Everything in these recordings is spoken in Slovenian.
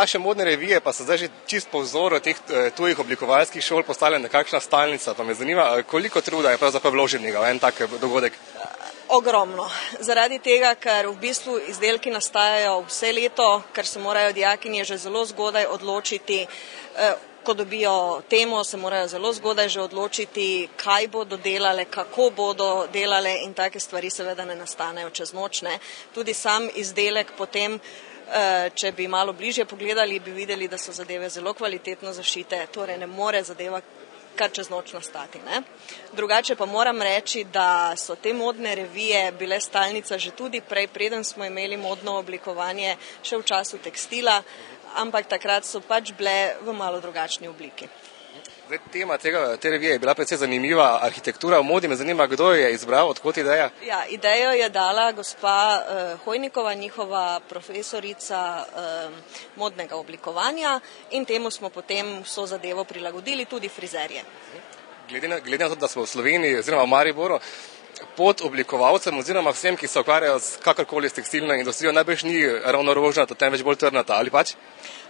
vaše modne revije pa so zdaj že čist po vzoru teh tujih oblikovalskih šol postale nekakšna stalnica. Pa me zanima, koliko truda je pravzaprav vloženega v en tak dogodek? Ogromno. Zaradi tega, ker v bistvu izdelki nastajajo vse leto, ker se morajo dijakinje že zelo zgodaj odločiti, ko dobijo temo, se morajo zelo zgodaj že odločiti, kaj bodo delale, kako bodo delale in take stvari seveda ne nastanejo čez noč. Tudi sam izdelek potem, če bi malo bližje pogledali, bi videli, da so zadeve zelo kvalitetno zašite, torej ne more zadeva kar čez noč nastati. Drugače pa moram reči, da so te modne revije bile stalnica že tudi prej, preden smo imeli modno oblikovanje, še v času tekstila, ampak takrat so pač bile v malo drugačni obliki. Tema te revije je bila predvsej zanimiva, arhitektura v modi. Me zanima, kdo je izbral, odkot ideja? Ja, idejo je dala gospa Hojnikova, njihova profesorica modnega oblikovanja, in temu smo potem vso zadevo prilagodili, tudi frizerje. Glede na to, da smo v Sloveniji oziroma v Mariboru, pot oblikovalcem oziroma vsem, ki se ukvarjajo kakorkoli s tekstilno industrijo, najbrž ni ravno rožnata, temveč bolj trnata, ali pač?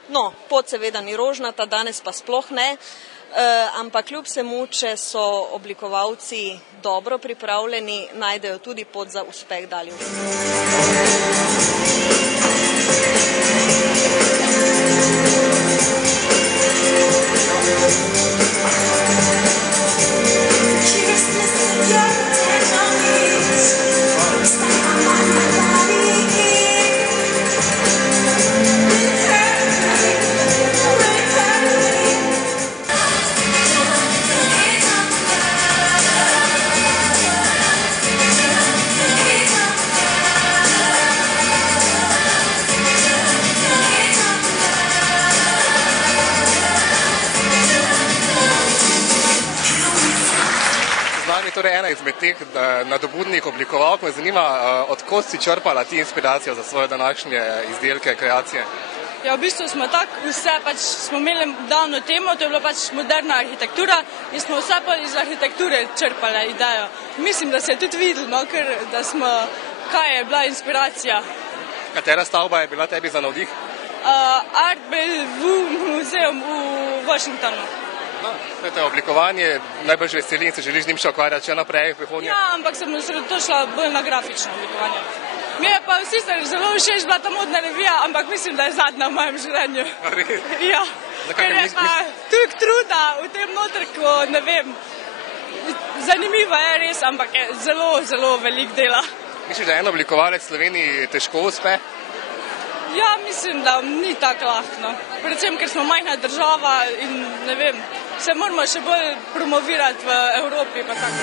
No, pot seveda ni rožnata, danes pa sploh ne. Ampak kljub vsemu, če so oblikovalci dobro pripravljeni, najdejo tudi pot za uspeh dalje. Torej ena izmed teh nadobudnih oblikovalk. Me zanima, odkot si črpala ti inspiracijo za svoje današnje izdelke, kreacije? Ja, v bistvu smo tako vse, pač smo imeli davno temo, to je bila pač moderna arhitektura in smo vse pa iz arhitekture črpali idejo. Mislim, da se je tudi videlo, ker da smo, kaj je bila inspiracija. Katera stavba je bila tebi za navdih? Art Bellevue muzeum v Washingtonu. To je oblikovanje, najbolj veseli in se želiš z njim še ukvarjati še naprej v prihodnje? Ja, ampak sem osredotočila bolj na grafično oblikovanje. Mi je pa sicer zelo všeč bila ta modna revija, ampak mislim, da je zadnja v mojem življenju. Ja, ker je pa toliko truda v tem noter, ko ne vem, zanimiva je res, ampak je zelo, zelo velik dela. Misliš, da en oblikovalec v Sloveniji težko uspe? Ja, mislim, da ni tako lahko. Predvsem, ker smo majhna država in ne vem, se moramo še bolj promovirati v Evropi pa tako.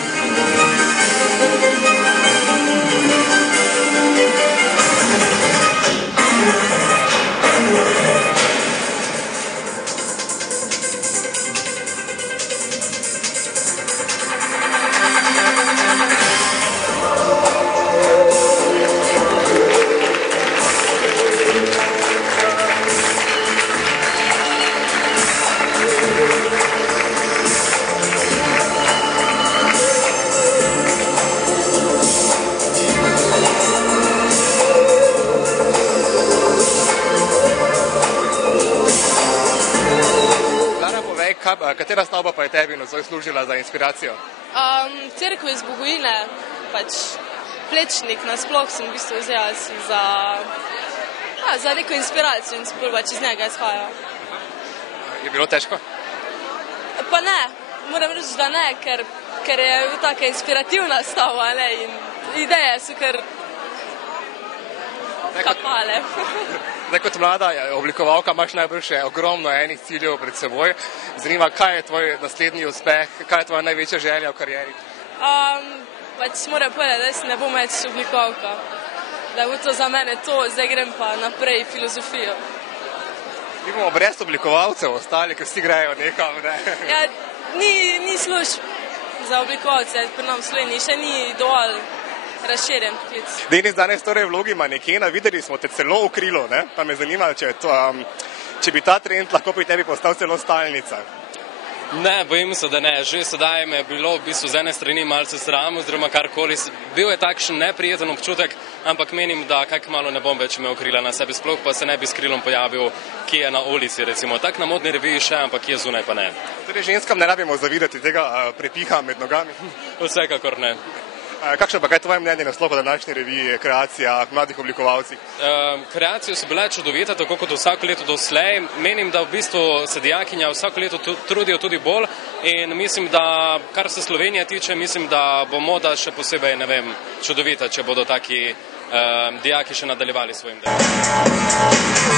Katera stavba pa je tebi služila za inspiracijo? Cerkev iz Bogojine, pač Plečnik nasploh sem v bistvu vzela za neko inspiracijo in se pač iz njega izhaja. Je bilo težko? Pa ne, moram reči, da ne, ker je taka inspirativna stavba in ideje so kar kapale. Zdaj, kot mlada oblikovalka imaš najbolj še ogromno enih ciljev pred seboj. Zanima, kaj je tvoj naslednji uspeh, kaj je tvoja največja želja v karieri? Pač moram povedati, da se ne bom več oblikovalka. Da bo to za mene to, zdaj grem pa naprej filozofijo. Mi bomo brez oblikovalcev ostali, ker vsi grejo nekam, ne? Ja, ni služb za oblikovalce, pri nam v Sloveniji še ni dovolj razširjen poklic. Denis, danes torej v vlogi manekena, videli smo te celo v krilu, ne? Pa me zanima, če bi ta trend lahko pri tebi postal celo stalnica. Ne, bojim se, da ne. Že sedaj me je bilo v bistvu z ene strani malce sram, oziroma karkoli. Bil je takšen neprijeten občutek, ampak menim, da kaj malo ne bom več imel krila na sebi, sploh pa se ne bi s krilom pojavil, ki je na ulici, recimo. Tak na modni reviji še, ampak kje zunaj pa ne. Torej ženskam ne rabimo zavidati tega prepiha med nogami? Vsekakor ne. Kakšno pa kaj tvoje mnenje nasploh o današnji reviji, kreacijah, mladih oblikovalcih? Kreacije so bile čudovite, tako kot vsako leto doslej. Menim, da v bistvu se dijakinja vsako leto trudijo tudi bolj in mislim, da kar se Slovenije tiče, mislim, da bo moda še posebej, ne vem, čudovita, če bodo taki dijaki še nadaljevali svojim delom.